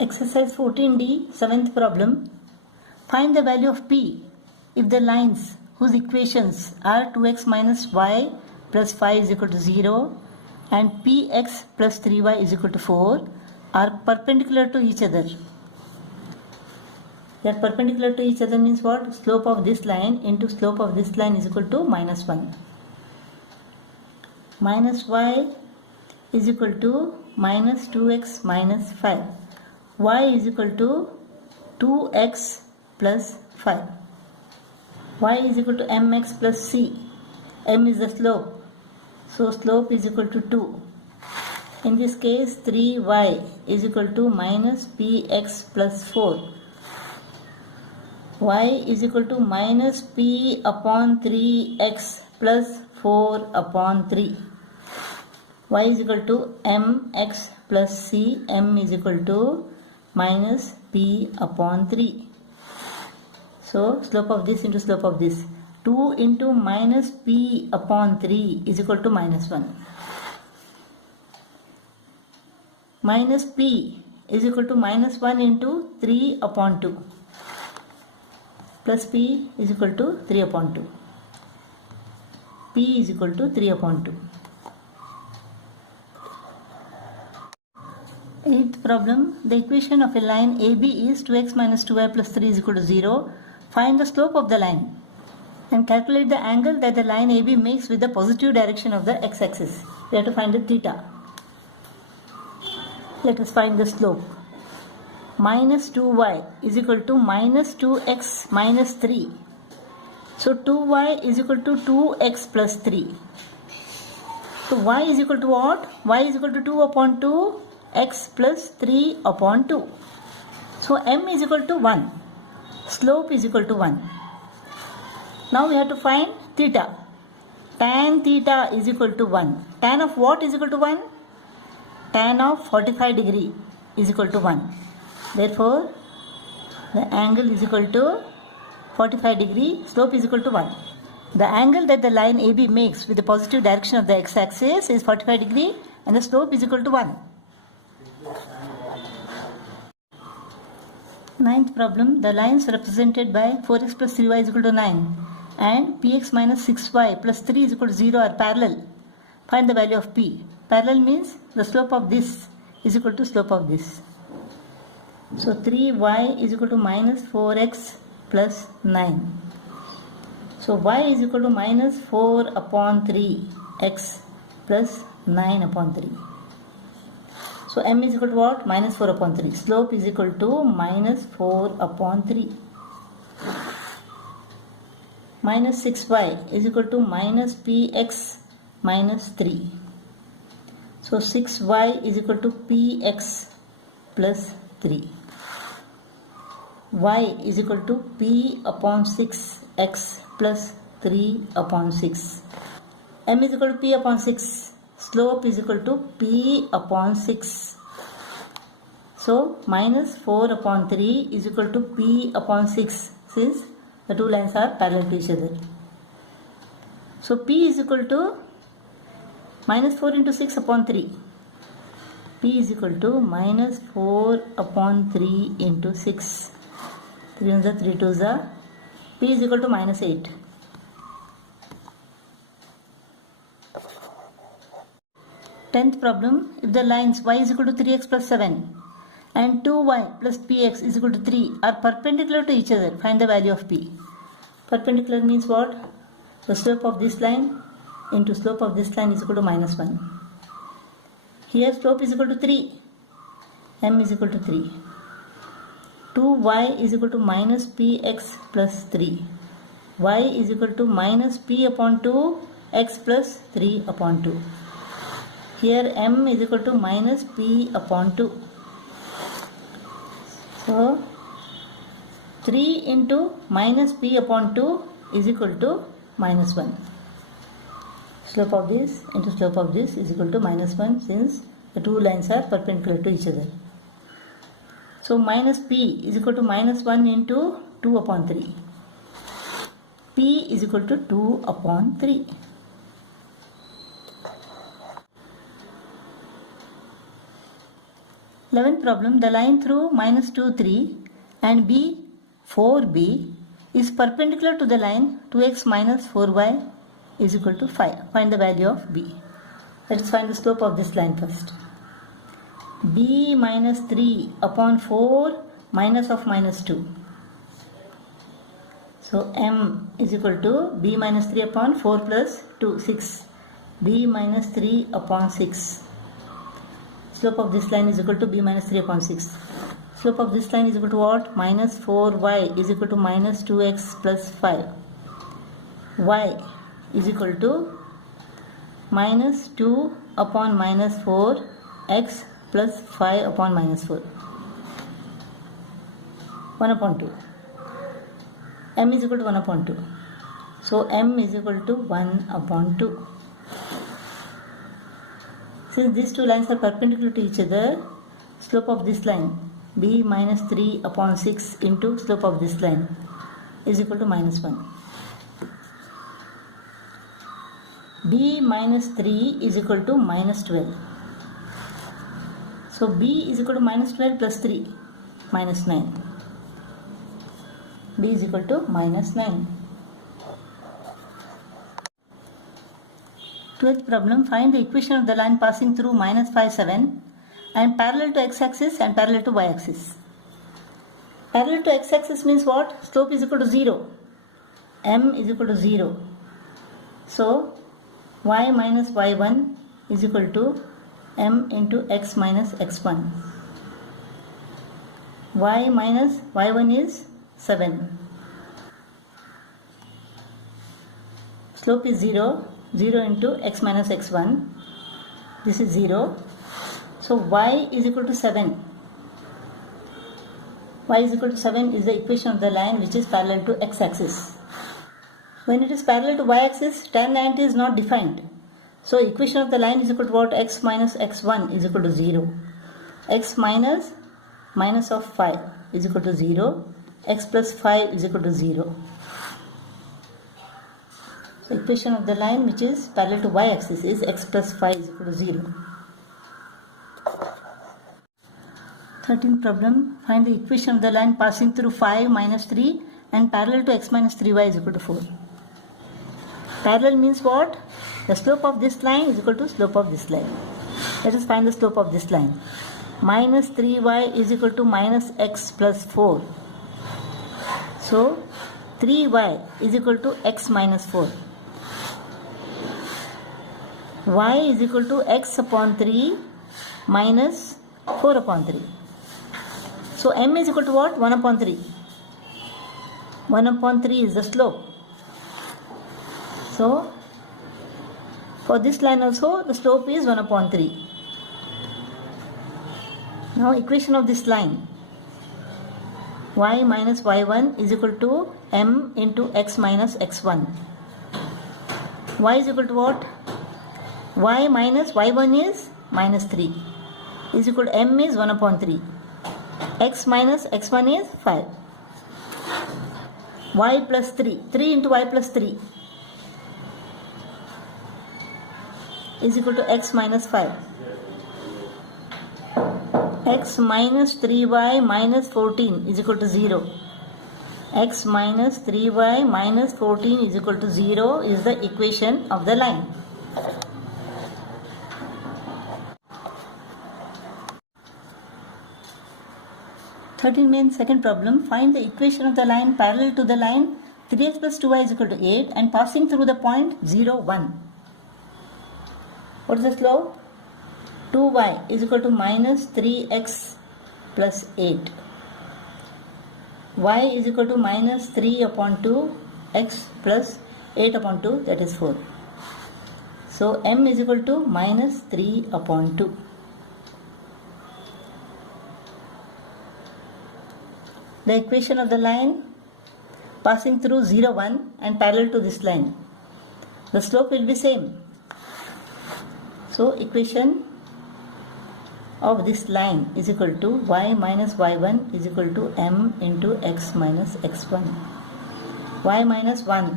Exercise 14D, 7th problem. Find the value of P if the lines whose equations are 2x minus y plus 5 is equal to 0 and px plus 3y is equal to 4 are perpendicular to each other. They are perpendicular to each other means what? Slope of this line into slope of this line is equal to minus 1. Minus y is equal to minus 2x minus 5. Y is equal to 2x plus 5. Y is equal to mx plus c. M is the slope. So slope is equal to 2. In this case 3y is equal to minus px plus 4. Y is equal to minus p upon 3x plus 4 upon 3. Y is equal to mx plus c. M is equal to minus p upon 3. So slope of this into slope of this. 2 into minus p upon 3 is equal to minus 1. Minus p is equal to minus 1 into 3 upon 2. Plus p is equal to 3 upon 2. P is equal to 3 upon 2. Eighth problem. The equation of a line AB is 2x minus 2y plus 3 is equal to 0. Find the slope of the line and calculate the angle that the line AB makes with the positive direction of the x-axis. We have to find the theta. Let us find the slope. Minus 2y is equal to minus 2x minus 3. So 2y is equal to 2x plus 3. So y is equal to what? Y is equal to 2 upon 2, x plus 3 upon 2. So m is equal to 1. Slope is equal to 1. Now we have to find theta. Tan theta is equal to 1. Tan of what is equal to 1? Tan of 45 degree is equal to 1. Therefore, the angle is equal to 45 degree, slope is equal to 1. The angle that the line AB makes with the positive direction of the x-axis is 45 degree and the slope is equal to 1. Ninth problem. The lines represented by 4x plus 3y is equal to 9 and px minus 6y plus 3 is equal to 0 are parallel. Find the value of p. Parallel means the slope of this is equal to slope of this. So 3y is equal to minus 4x plus 9. So y is equal to minus 4 upon 3 x plus 9 upon 3. So m is equal to what? Minus 4 upon 3. Slope is equal to minus 4 upon 3. Minus 6y is equal to minus px minus 3. So 6y is equal to px plus 3. Y is equal to p upon 6 x plus 3 upon 6. M is equal to p upon 6. Slope is equal to p upon 6. So minus 4 upon 3 is equal to p upon 6 since the two lines are parallel to each other. So p is equal to minus 4 into 6 upon 3. P is equal to minus 4 upon 3 into 6. 3 ones are 3 twos are. P is equal to minus 8. Tenth problem. If the lines y is equal to 3x plus 7 and 2y plus px is equal to 3 are perpendicular to each other, find the value of p. Perpendicular means what? The slope of this line into slope of this line is equal to minus 1. Here slope is equal to 3. M is equal to 3. 2y is equal to minus px plus 3. Y is equal to minus p upon 2 x plus 3 upon 2. Here m is equal to minus p upon 2. So 3 into minus p upon 2 is equal to minus 1. Slope of this into slope of this is equal to minus 1 since the two lines are perpendicular to each other. So minus p is equal to minus 1 into 2 upon 3. P is equal to 2 upon 3. 11th problem, the line through minus 2, 3 and b, 4b is perpendicular to the line 2x minus 4y is equal to 5. Find the value of b. Let's find the slope of this line first. b minus 3 upon 4 minus of minus 2. So m is equal to b minus 3 upon 4 plus 2, 6. b minus 3 upon 6. Slope of this line is equal to b minus 3 upon 6. Slope of this line is equal to what? Minus 4y is equal to minus 2x plus 5. Y is equal to minus 2 upon minus 4 x plus 5 upon minus 4. 1 upon 2. M is equal to 1 upon 2. So m is equal to 1 upon 2. Since these two lines are perpendicular to each other, slope of this line b minus 3 upon 6 into slope of this line is equal to minus 1. b minus 3 is equal to minus 12. So b is equal to minus 12 plus 3, minus 9. b is equal to minus 9. 12th problem, find the equation of the line passing through minus 5, 7 and parallel to x-axis and parallel to y-axis. Parallel to x-axis means what? Slope is equal to 0. M is equal to 0. So y minus y1 is equal to m into x minus x1. Y minus y1 is 7. Slope is 0. 0 into x minus x1. This is 0. So y is equal to 7. Y is equal to 7 is the equation of the line which is parallel to x-axis. When it is parallel to y-axis, tan 90 is not defined. So equation of the line is equal to what? X minus x1 is equal to 0. X minus minus of 5 is equal to 0. X plus 5 is equal to 0. So equation of the line which is parallel to y-axis is x plus 5 is equal to 0. 13th problem, find the equation of the line passing through 5 minus 3 and parallel to x minus 3y is equal to 4. Parallel means what? The slope of this line is equal to slope of this line. Let us find the slope of this line. Minus 3y is equal to minus x plus 4. So 3y is equal to x minus 4. Y is equal to x upon 3 minus 4 upon 3. So m is equal to what? 1 upon 3. 1 upon 3 is the slope. So for this line also the slope is 1 upon 3. Now equation of this line. Y minus y1 is equal to m into x minus x1. Y is equal to what? Y minus y1 is minus 3 is equal to m is 1 upon 3. X minus x1 is 5. Y plus 3. 3 into y plus 3 is equal to x minus 5. X minus 3y minus 14 is equal to 0. X minus 3y minus 14 is equal to 0 is the equation of the line. Second problem, find the equation of the line parallel to the line 3x plus 2y is equal to 8 and passing through the point 0, 1. What is the slope? 2y is equal to minus 3x plus 8. Y is equal to minus 3 upon 2 x plus 8 upon 2, that is 4. So m is equal to minus 3 upon 2. The equation of the line passing through 0, 1 and parallel to this line. The slope will be same. So equation of this line is equal to y minus y1 is equal to m into x minus x1. Y minus 1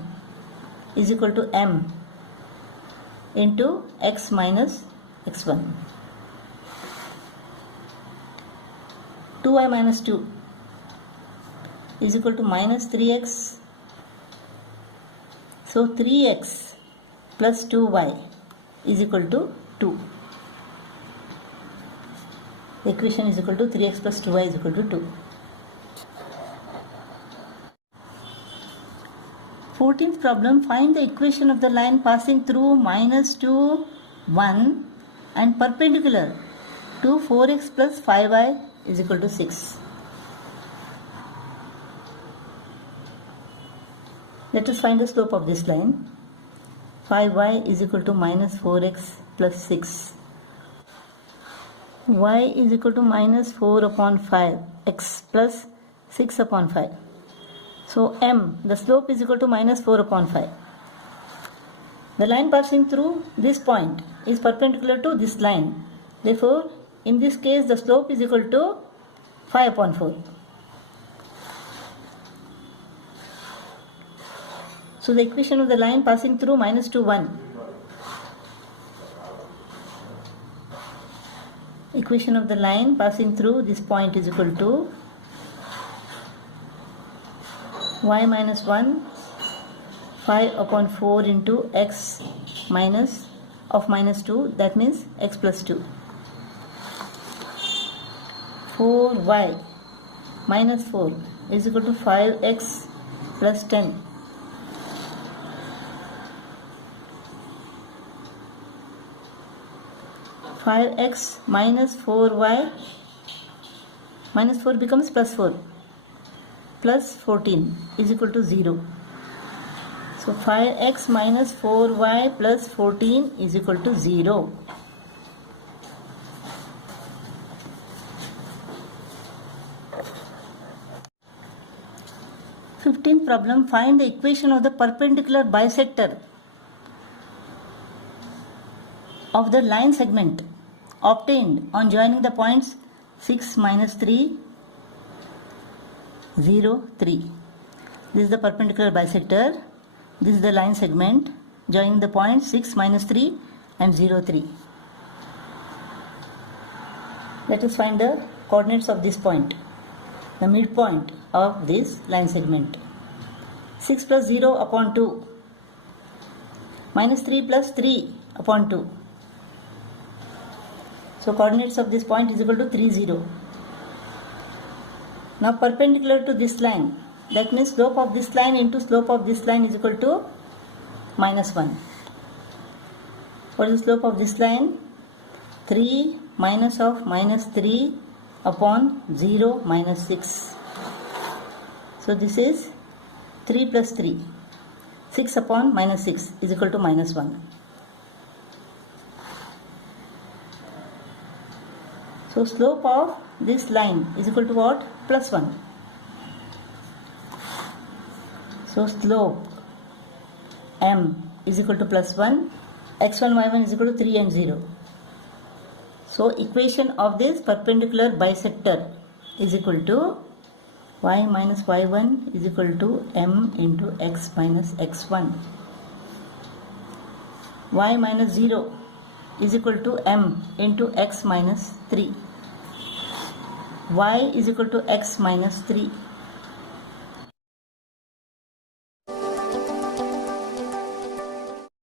is equal to m into x minus x1. 2y minus 2 is equal to minus 3x. So 3x plus 2y is equal to 2. The equation is equal to 3x plus 2y is equal to 2. 14th problem, find the equation of the line passing through minus 2, 1 and perpendicular to 4x plus 5y is equal to 6. Let us find the slope of this line. 5y is equal to minus 4x plus 6. Y is equal to minus 4 upon 5, x plus 6 upon 5. So m, the slope is equal to minus 4 upon 5. The line passing through this point is perpendicular to this line. Therefore, in this case, the slope is equal to 5 upon 4. So the equation of the line passing through minus 2, 1. Equation of the line passing through this point is equal to y minus 1, 5 upon 4 into x minus of minus 2, that means x plus 2. 4y minus 4 is equal to 5x plus 10. X minus 4y minus 4 becomes plus 4 plus 14 is equal to 0. So 5x minus 4y plus 14 is equal to 0. Fifteenth problem, find the equation of the perpendicular bisector of the line segment obtained on joining the points 6, minus 3, 0, 3. This is the perpendicular bisector. This is the line segment joining the points 6, minus 3 and 0, 3. Let us find the coordinates of this point, the midpoint of this line segment. 6 plus 0 upon 2, minus 3 plus 3 upon 2. So coordinates of this point is equal to 3, 0. Now perpendicular to this line, that means slope of this line into slope of this line is equal to minus 1. What is the slope of this line? 3 minus of minus 3 upon 0 minus 6. So this is 3 plus 3. 6 upon minus 6 is equal to minus 1. So slope of this line is equal to what? Plus 1. So slope m is equal to plus 1. x1, y1 is equal to 3 and 0. So equation of this perpendicular bisector is equal to y minus y1 is equal to m into x minus x1. Y minus 0 is equal to m into x minus 3. Y is equal to x minus 3.